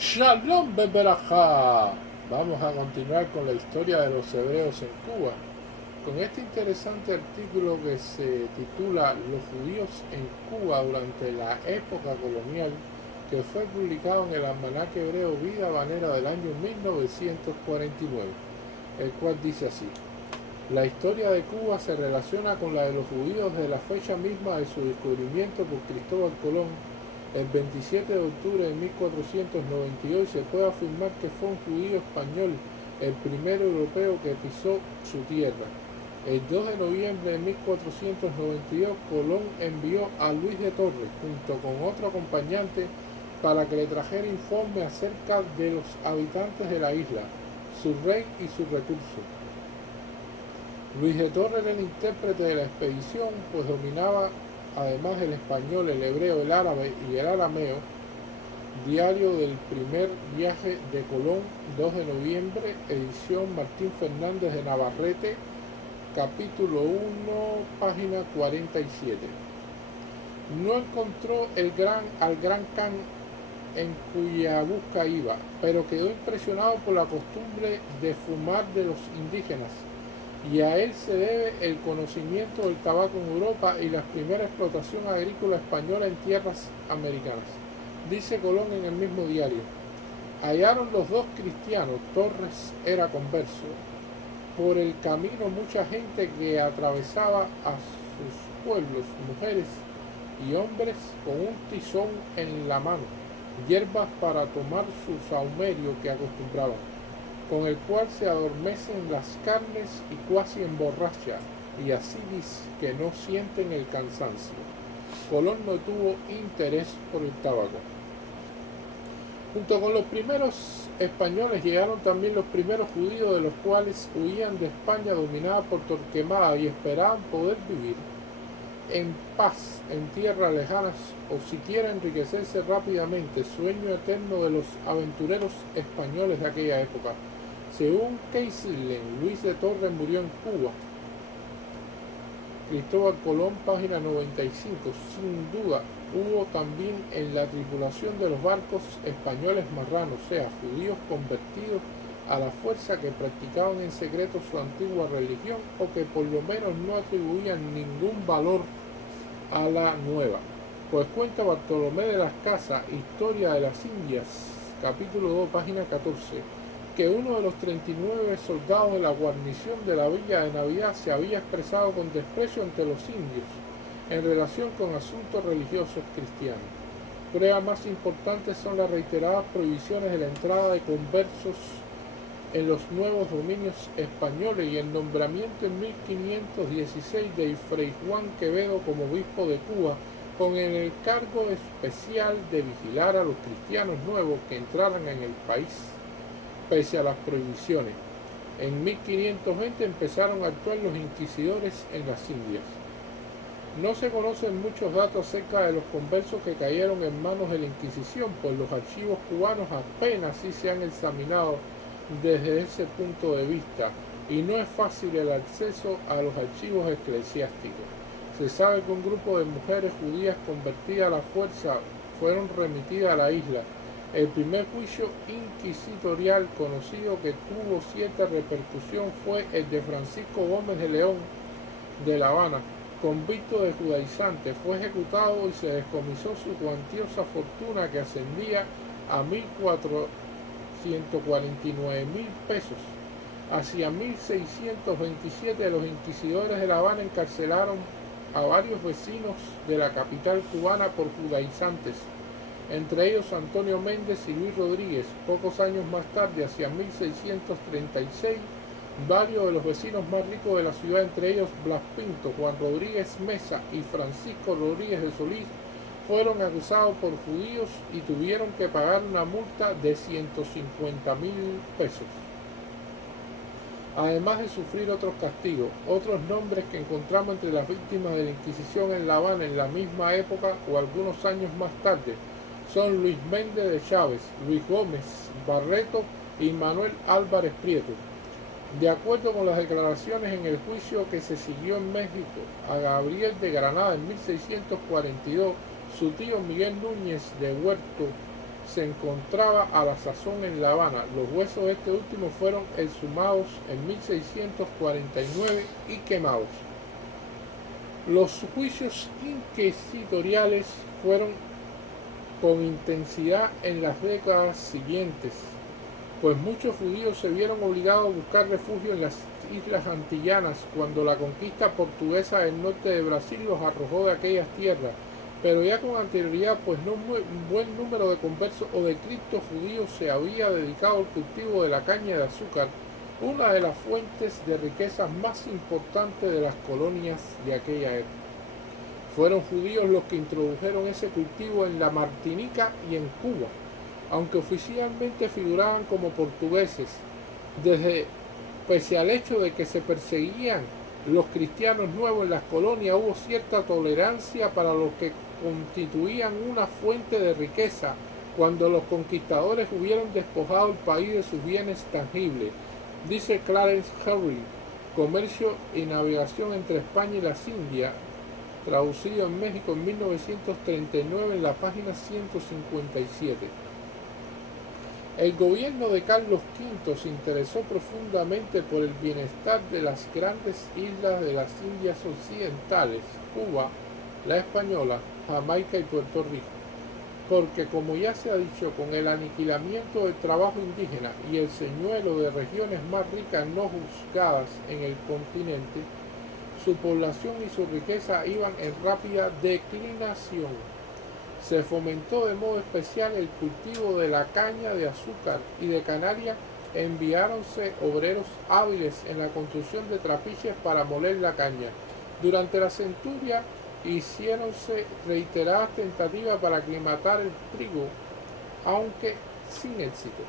Shalom Beberajá. Vamos a continuar con la historia de los hebreos en Cuba, con este interesante artículo que se titula Los judíos en Cuba durante la época colonial, que fue publicado en el almanaque hebreo Vida Habanera del año 1949, el cual dice así: la historia de Cuba se relaciona con la de los judíos desde la fecha misma de su descubrimiento por Cristóbal Colón el 27 de octubre de 1492. Se puede afirmar que fue un judío español el primer europeo que pisó su tierra. El 2 de noviembre de 1492, Colón envió a Luis de Torres junto con otro acompañante para que le trajera informe acerca de los habitantes de la isla, su rey y sus recursos. Luis de Torres era el intérprete de la expedición, pues dominaba además el español, el hebreo, el árabe y el arameo. Diario del primer viaje de Colón, 2 de noviembre, edición Martín Fernández de Navarrete, capítulo 1, página 47. No encontró al gran Khan en cuya busca iba, pero quedó impresionado por la costumbre de fumar de los indígenas, y a él se debe el conocimiento del tabaco en Europa y la primera explotación agrícola española en tierras americanas. Dice Colón en el mismo diario: hallaron los dos cristianos, Torres era converso, por el camino mucha gente que atravesaba a sus pueblos, mujeres y hombres con un tizón en la mano, hierbas para tomar su saumerio que acostumbraban, con el cual se adormecen las carnes y cuasi emborracha, y así dice que no sienten el cansancio. Colón no tuvo interés por el tabaco. Junto con los primeros españoles llegaron también los primeros judíos, de los cuales huían de España dominada por Torquemada y esperaban poder vivir en paz en tierras lejanas o siquiera enriquecerse rápidamente, sueño eterno de los aventureros españoles de aquella época. Según Keyserling, Luis de Torres murió en Cuba. Cristóbal Colón, página 95. Sin duda, hubo también en la tripulación de los barcos españoles marranos, o sea, judíos convertidos a la fuerza, que practicaban en secreto su antigua religión o que por lo menos no atribuían ningún valor a la nueva. Pues cuenta Bartolomé de las Casas, Historia de las Indias, capítulo 2, página 14, que uno de los 39 soldados de la guarnición de la Villa de Navidad se había expresado con desprecio ante los indios en relación con asuntos religiosos cristianos. Pruebas más importantes son las reiteradas prohibiciones de la entrada de conversos en los nuevos dominios españoles y el nombramiento en 1516 de Fray Juan Quevedo como obispo de Cuba, con el encargo especial de vigilar a los cristianos nuevos que entraran en el país pese a las prohibiciones. En 1520 empezaron a actuar los inquisidores en las Indias. No se conocen muchos datos acerca de los conversos que cayeron en manos de la Inquisición, pues los archivos cubanos apenas sí se han examinado desde ese punto de vista, y no es fácil el acceso a los archivos eclesiásticos. Se sabe que un grupo de mujeres judías convertidas a la fuerza fueron remitidas a la isla. El primer juicio inquisitorial conocido que tuvo cierta repercusión fue el de Francisco Gómez de León de La Habana, convicto de judaizante. Fue ejecutado y se descomisó su cuantiosa fortuna, que ascendía a 1.449.000 pesos. Hacia 1627 los inquisidores de La Habana encarcelaron a varios vecinos de la capital cubana por judaizantes, entre ellos Antonio Méndez y Luis Rodríguez. Pocos años más tarde, hacia 1636, varios de los vecinos más ricos de la ciudad, entre ellos Blas Pinto, Juan Rodríguez Mesa y Francisco Rodríguez de Solís, fueron acusados por judíos y tuvieron que pagar una multa de 150.000 pesos. Además de sufrir otros castigos. Otros nombres que encontramos entre las víctimas de la Inquisición en La Habana en la misma época o algunos años más tarde son Luis Méndez de Chávez, Luis Gómez Barreto y Manuel Álvarez Prieto. De acuerdo con las declaraciones en el juicio que se siguió en México a Gabriel de Granada en 1642, su tío Miguel Núñez de Huerto se encontraba a la sazón en La Habana. Los huesos de este último fueron exhumados en 1649 y quemados. Los juicios inquisitoriales fueron con intensidad en las décadas siguientes, pues muchos judíos se vieron obligados a buscar refugio en las islas antillanas cuando la conquista portuguesa del norte de Brasil los arrojó de aquellas tierras, pero ya con anterioridad, pues no un buen número de conversos o de criptojudíos se había dedicado al cultivo de la caña de azúcar, una de las fuentes de riquezas más importantes de las colonias de aquella época. Fueron judíos los que introdujeron ese cultivo en la Martinica y en Cuba, aunque oficialmente figuraban como portugueses, pese al hecho de que se perseguían los cristianos nuevos en las colonias, hubo cierta tolerancia para los que constituían una fuente de riqueza cuando los conquistadores hubieron despojado el país de sus bienes tangibles. Dice Clarence Harry, Comercio y Navegación entre España y las Indias, traducido en México en 1939 en la página 157. El gobierno de Carlos V se interesó profundamente por el bienestar de las grandes islas de las Indias Occidentales, Cuba, la Española, Jamaica y Puerto Rico, porque como ya se ha dicho, con el aniquilamiento del trabajo indígena y el señuelo de regiones más ricas no juzgadas en el continente, su población y su riqueza iban en rápida declinación. Se fomentó de modo especial el cultivo de la caña de azúcar y de Canarias enviáronse obreros hábiles en la construcción de trapiches para moler la caña. Durante la centuria hiciéronse reiteradas tentativas para aclimatar el trigo, aunque sin éxito.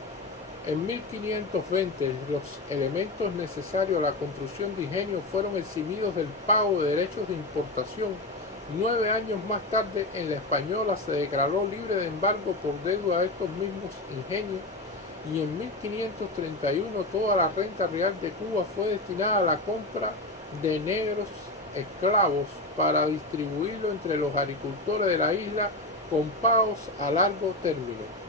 En 1520 los elementos necesarios a la construcción de ingenios fueron eximidos del pago de derechos de importación. 9 años más tarde, en la Española se declaró libre de embargo por deuda a estos mismos ingenios, y en 1531 toda la renta real de Cuba fue destinada a la compra de negros esclavos para distribuirlo entre los agricultores de la isla con pagos a largo término.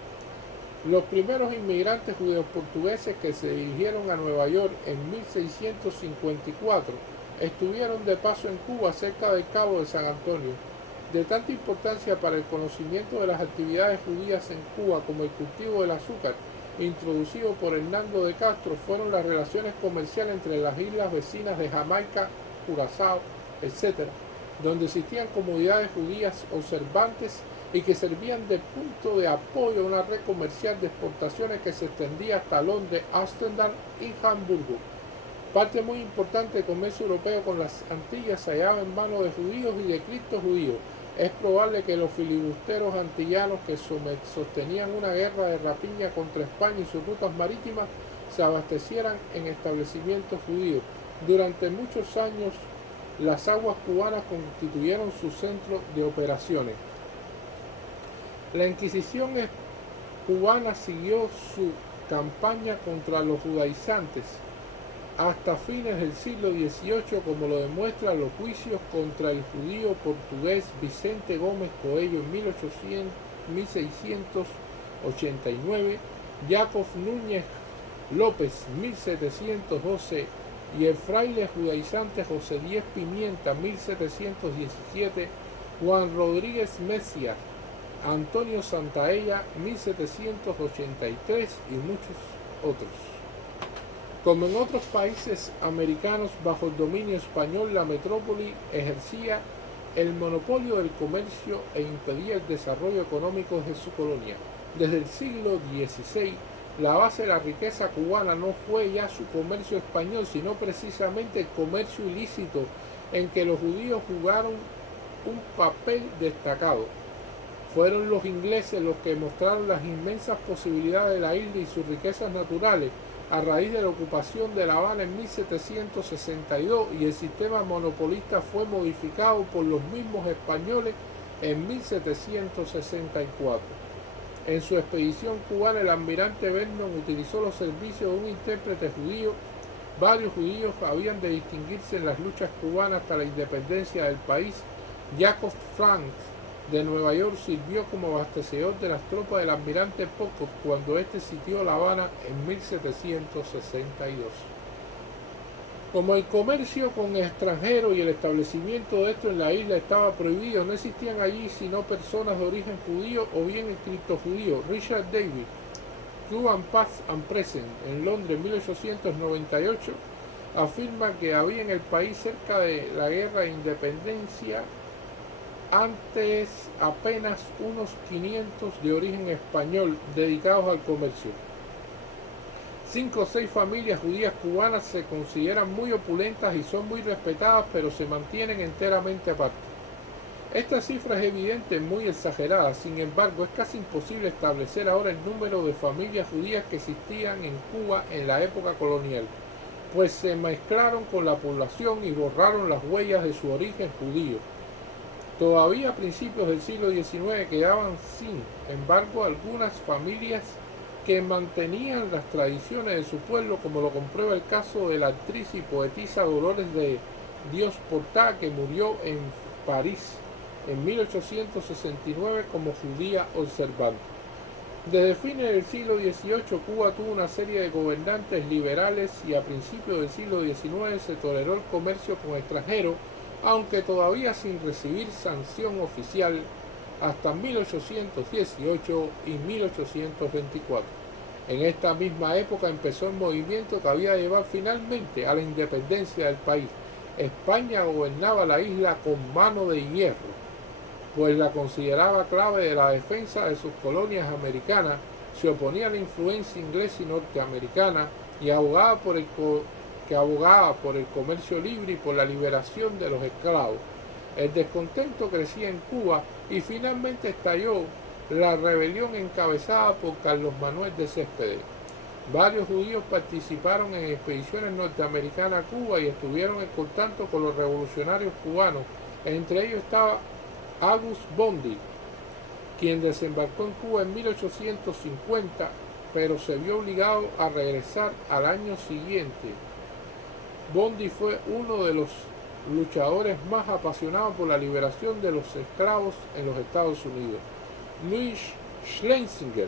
Los primeros inmigrantes judíos portugueses que se dirigieron a Nueva York en 1654 estuvieron de paso en Cuba cerca del Cabo de San Antonio. De tanta importancia para el conocimiento de las actividades judías en Cuba como el cultivo del azúcar, introducido por Hernando de Castro, fueron las relaciones comerciales entre las islas vecinas de Jamaica, Curazao, etc., donde existían comunidades judías observantes y que servían de punto de apoyo a una red comercial de exportaciones que se extendía hasta Londres, Ámsterdam y Hamburgo. Parte muy importante del comercio europeo con las Antillas se hallaba en manos de judíos y de criptojudíos. Es probable que los filibusteros antillanos que sostenían una guerra de rapiña contra España y sus rutas marítimas se abastecieran en establecimientos judíos. Durante muchos años, las aguas cubanas constituyeron su centro de operaciones. La Inquisición cubana siguió su campaña contra los judaizantes hasta fines del siglo XVIII, como lo demuestran los juicios contra el judío portugués Vicente Gómez Coello en 1689, Jacob Núñez López 1712 y el fraile judaizante José Díez Pimienta 1717, Juan Rodríguez Messias, Antonio Santaella 1783 y muchos otros. Como en otros países americanos bajo el dominio español, la metrópoli ejercía el monopolio del comercio e impedía el desarrollo económico de su colonia. Desde el siglo XVI, la base de la riqueza cubana no fue ya su comercio español, sino precisamente el comercio ilícito, en que los judíos jugaron un papel destacado. Fueron los ingleses los que mostraron las inmensas posibilidades de la isla y sus riquezas naturales a raíz de la ocupación de La Habana en 1762, y el sistema monopolista fue modificado por los mismos españoles en 1764. En su expedición cubana, el almirante Vernon utilizó los servicios de un intérprete judío. Varios judíos habían de distinguirse en las luchas cubanas hasta la independencia del país. Jacob Frank de Nueva York sirvió como abastecedor de las tropas del almirante Pocock cuando éste sitió La Habana en 1762. Como el comercio con extranjeros y el establecimiento de esto en la isla estaba prohibido, no existían allí sino personas de origen judío o bien el criptojudío. Richard Davis, Cuban Past and Present, en Londres, 1898, afirma que había en el país cerca de la guerra de independencia antes apenas unos 500 de origen español dedicados al comercio. 5 o 6 familias judías cubanas se consideran muy opulentas y son muy respetadas, pero se mantienen enteramente aparte. Esta cifra es evidente, muy exagerada, sin embargo es casi imposible establecer ahora el número de familias judías que existían en Cuba en la época colonial, pues se mezclaron con la población y borraron las huellas de su origen judío. Todavía a principios del siglo XIX quedaban sin embargo algunas familias que mantenían las tradiciones de su pueblo, como lo comprueba el caso de la actriz y poetisa Dolores de Dios Portá, que murió en París en 1869 como judía observante. Desde fines del siglo XVIII, Cuba tuvo una serie de gobernantes liberales y a principios del siglo XIX se toleró el comercio con extranjeros, aunque todavía sin recibir sanción oficial, hasta 1818 y 1824. En esta misma época empezó el movimiento que había de llevar finalmente a la independencia del país. España gobernaba la isla con mano de hierro, pues la consideraba clave de la defensa de sus colonias americanas, se oponía a la influencia inglesa y norteamericana y abogaba por el comercio libre y por la liberación de los esclavos. El descontento crecía en Cuba y finalmente estalló la rebelión encabezada por Carlos Manuel de Céspedes. Varios judíos participaron en expediciones norteamericanas a Cuba y estuvieron en contacto con los revolucionarios cubanos. Entre ellos estaba August Bondy, quien desembarcó en Cuba en 1850, pero se vio obligado a regresar al año siguiente. Bondy fue uno de los luchadores más apasionados por la liberación de los esclavos en los Estados Unidos. Louis Schlesinger,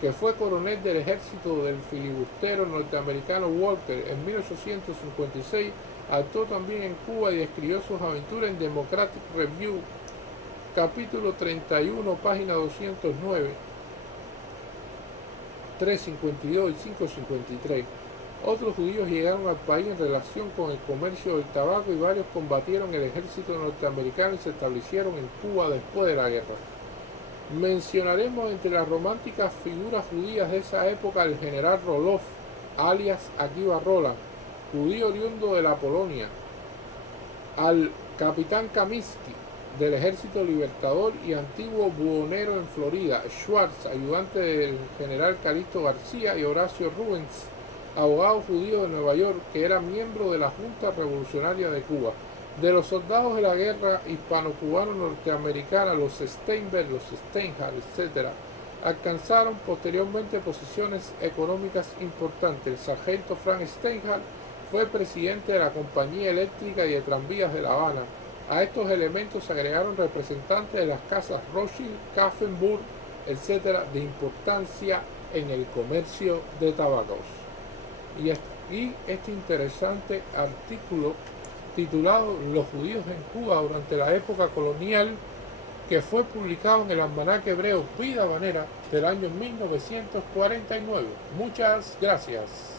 que fue coronel del ejército del filibustero norteamericano Walker en 1856, actuó también en Cuba y escribió sus aventuras en Democratic Review, capítulo 31, página 209, 352 y 553. Otros judíos llegaron al país en relación con el comercio del tabaco y varios combatieron el ejército norteamericano y se establecieron en Cuba después de la guerra. Mencionaremos entre las románticas figuras judías de esa época al general Roloff, alias Akiva Roland, judío oriundo de la Polonia, al capitán Kaminsky, del Ejército Libertador y antiguo buhonero en Florida, Schwartz, ayudante del general Calixto García, y Horacio Rubens, abogado judío de Nueva York, que era miembro de la Junta Revolucionaria de Cuba. De los soldados de la guerra hispano-cubano-norteamericana, los Steinberg, los Steinhardt, etc., alcanzaron posteriormente posiciones económicas importantes. El sargento Frank Steinhardt fue presidente de la Compañía Eléctrica y de Tranvías de La Habana. A estos elementos se agregaron representantes de las casas Rothschild, Kaffenburg, etc., de importancia en el comercio de tabacos. Y este interesante artículo titulado Los judíos en Cuba durante la época colonial, que fue publicado en el almanaque hebreo Vida Habanera del año 1949. Muchas gracias.